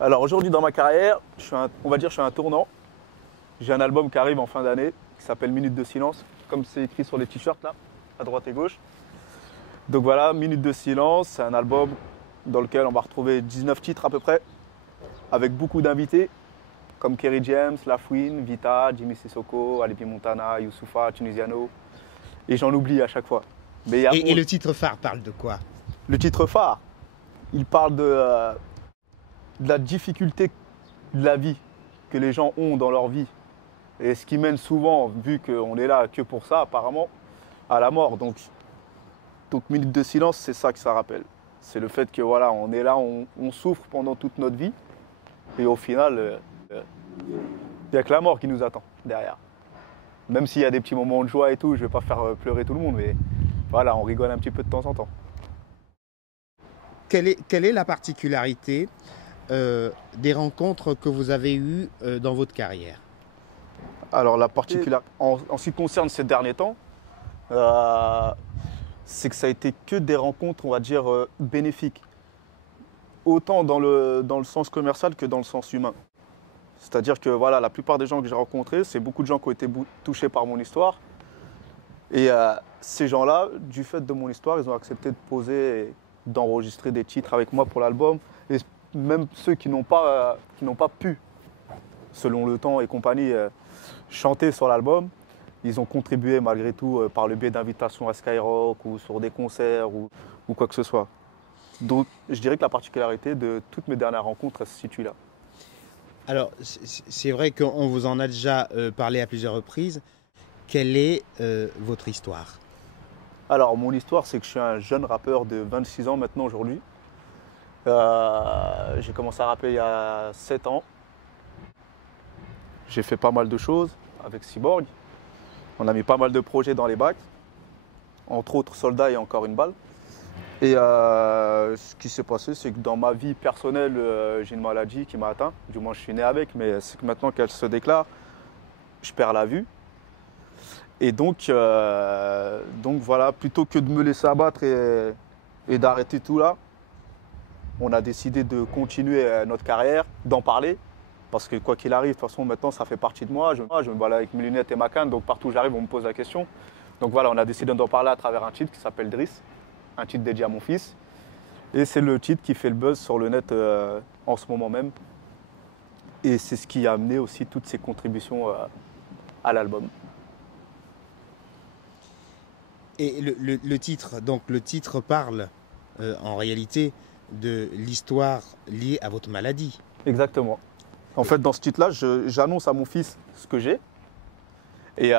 Alors aujourd'hui dans ma carrière, on va dire que je suis à un tournant. J'ai un album qui arrive en fin d'année qui s'appelle Minute de silence, comme c'est écrit sur les t-shirts là, à droite et gauche. Donc voilà, Minute de silence, c'est un album dans lequel on va retrouver 19 titres à peu près, avec beaucoup d'invités, comme Kerry James, Lafouine, Vita, Jimmy Sissoko, Alibi Montana, Youssoupha, Tunisiano. Et j'en oublie à chaque fois. Mais Et le titre phare parle de quoi? le titre phare, il parle de la difficulté de la vie que les gens ont dans leur vie. Et ce qui mène souvent, vu qu'on est là que pour ça apparemment, à la mort. Donc Minute de silence, c'est ça que ça rappelle. C'est le fait que voilà, on est là, on souffre pendant toute notre vie. Et au final, il n'y a que la mort qui nous attend derrière. Même s'il y a des petits moments de joie et tout, je ne vais pas faire pleurer tout le monde, mais voilà, on rigole un petit peu de temps en temps. Quelle est la particularité des rencontres que vous avez eues dans votre carrière? Alors la particularité, en ce qui concerne ces derniers temps, c'est que ça a été que des rencontres, on va dire, bénéfiques. Autant dans le sens commercial que dans le sens humain. C'est-à-dire que voilà, la plupart des gens que j'ai rencontrés, c'est beaucoup de gens qui ont été touchés par mon histoire. Et ces gens-là, du fait de mon histoire, ils ont accepté de poser et d'enregistrer des titres avec moi pour l'album. Et même ceux qui n'ont pas pu, selon le temps et compagnie, chanter sur l'album, ils ont contribué malgré tout par le biais d'invitations à Skyrock ou sur des concerts ou quoi que ce soit. Donc je dirais que la particularité de toutes mes dernières rencontres, elle se situe là. Alors, c'est vrai qu'on vous en a déjà parlé à plusieurs reprises. Quelle est votre histoire? Alors mon histoire, c'est que je suis un jeune rappeur de 26 ans maintenant aujourd'hui. J'ai commencé à rapper il y a 7 ans. J'ai fait pas mal de choses avec Cyborg. On a mis pas mal de projets dans les bacs, entre autres Soldats et Encore une balle. Et ce qui s'est passé, c'est que dans ma vie personnelle, j'ai une maladie qui m'a atteint. Du moins, je suis né avec, mais c'est que maintenant qu'elle se déclare, je perds la vue. Et donc voilà, plutôt que de me laisser abattre et d'arrêter tout là, on a décidé de continuer notre carrière, d'en parler. Parce que quoi qu'il arrive, de toute façon, maintenant, ça fait partie de moi. Je me balade avec mes lunettes et ma canne, donc partout où j'arrive, on me pose la question. Donc voilà, on a décidé d'en parler à travers un titre qui s'appelle Driss, un titre dédié à mon fils. Et c'est le titre qui fait le buzz sur le net en ce moment même. Et c'est ce qui a amené aussi toutes ces contributions à l'album. Et le titre, donc le titre parle en réalité de l'histoire liée à votre maladie. Exactement. En fait, dans ce titre-là, j'annonce à mon fils ce que j'ai. Et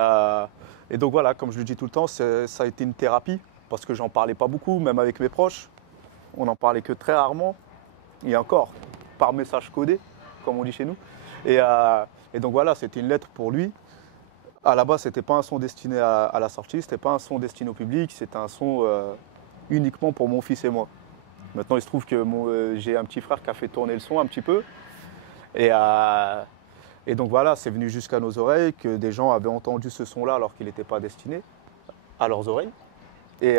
donc voilà, comme je le dis tout le temps, ça a été une thérapie. Parce que j'en parlais pas beaucoup, même avec mes proches. On n'en parlait que très rarement. Et encore, par message codé, comme on dit chez nous. Et donc voilà, c'était une lettre pour lui. À la base, c'était pas un son destiné à la sortie, c'était pas un son destiné au public, c'était un son uniquement pour mon fils et moi. Maintenant, il se trouve que j'ai un petit frère qui a fait tourner le son un petit peu. Et donc voilà, c'est venu jusqu'à nos oreilles que des gens avaient entendu ce son-là alors qu'il n'était pas destiné à leurs oreilles. Et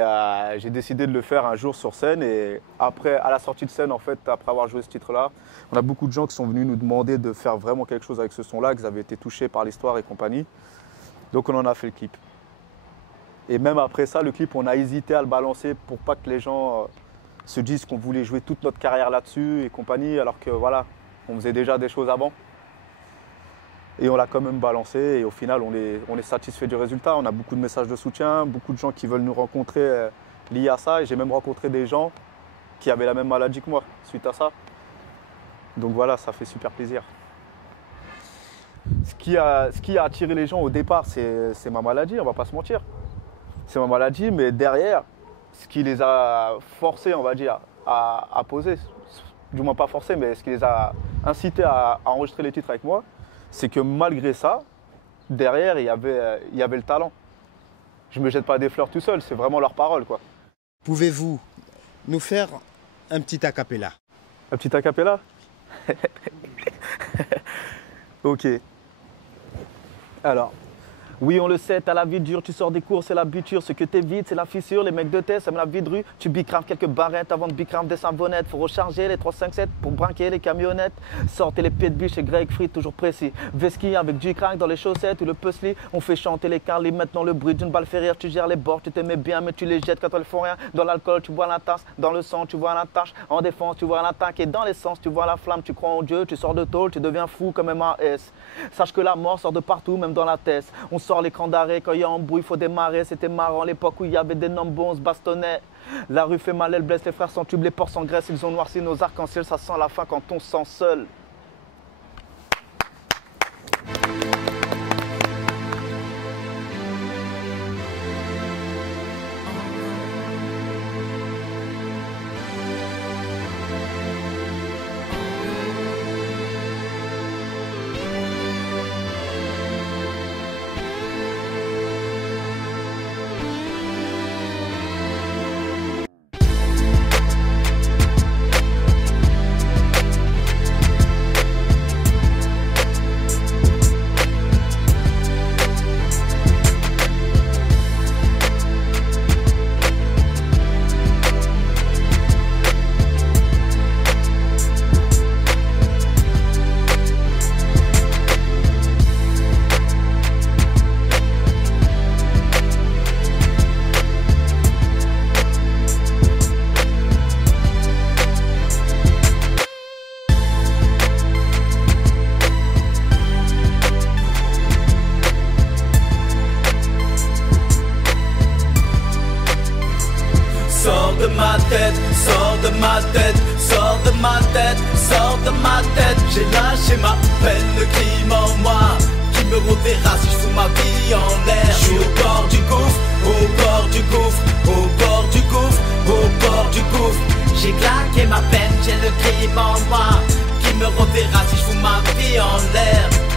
j'ai décidé de le faire un jour sur scène. Et après, à la sortie de scène, en fait, après avoir joué ce titre-là, on a beaucoup de gens qui sont venus nous demander de faire vraiment quelque chose avec ce son-là, qu'ils avaient été touchés par l'histoire et compagnie. Donc on en a fait le clip. Et même après ça, le clip, on a hésité à le balancer pour pas que les gens se disent qu'on voulait jouer toute notre carrière là-dessus et compagnie, alors que voilà, on faisait déjà des choses avant. Et on l'a quand même balancé et au final, on est satisfait du résultat. On a beaucoup de messages de soutien, beaucoup de gens qui veulent nous rencontrer liés à ça. Et j'ai même rencontré des gens qui avaient la même maladie que moi suite à ça. Donc voilà, ça fait super plaisir. Ce qui a attiré les gens au départ, c'est ma maladie, on va pas se mentir. C'est ma maladie, mais derrière, ce qui les a forcés, on va dire, à poser, du moins pas forcés, mais ce qui les a incités à enregistrer les titres avec moi, c'est que malgré ça, derrière, il y avait le talent. Je ne me jette pas des fleurs tout seul, c'est vraiment leur parole, quoi. Pouvez-vous nous faire un petit a cappella? Un petit a cappella? Ok. Alors, Oui, on le sait, t'as la vie dure, tu sors des cours, c'est l'habitude. Ce que t'évites, c'est la fissure. Les mecs de tête, ça me la vie de rue. Tu bicrames quelques barrettes avant de bicramer des savonnettes. Faut recharger les 357 pour braquer les camionnettes. Sortez les pieds de biche et Greg Frites, toujours précis. Veski avec du crack dans les chaussettes ou le puzzle. On fait chanter les carly, maintenant le bruit d'une balle fait rire. Tu gères les bords, tu t'aimais bien, mais tu les jettes quand elles font rien. Dans l'alcool, tu vois la tasse. Dans le sang, tu vois la tâche. En défense, tu vois l'attaque. Et dans l'essence, tu vois la flamme. Tu crois en Dieu, tu sors de tôle, tu deviens fou comme MAS. Sache que la mort sort de partout, même dans la tête. On sort l'écran d'arrêt, quand il y a embrouille, il faut démarrer. C'était marrant l'époque où il y avait des nombres, on se bastonnait. La rue fait mal, elle blesse, les frères s'entubent, les porcs s'engraissent. Ils ont noirci nos arcs-en-ciel, ça sent la fin quand on se sent seul. Sors de ma tête, sors de ma tête, sors de ma tête, sors de ma tête. J'ai lâché ma peine, le crime en moi qui me reverra si je fous ma vie en l'air. Je suis au bord du gouffre, au bord du gouffre, au bord du gouffre, au bord du gouffre. J'ai claqué ma peine, j'ai le crime en moi qui me reverra si je fous ma vie en l'air.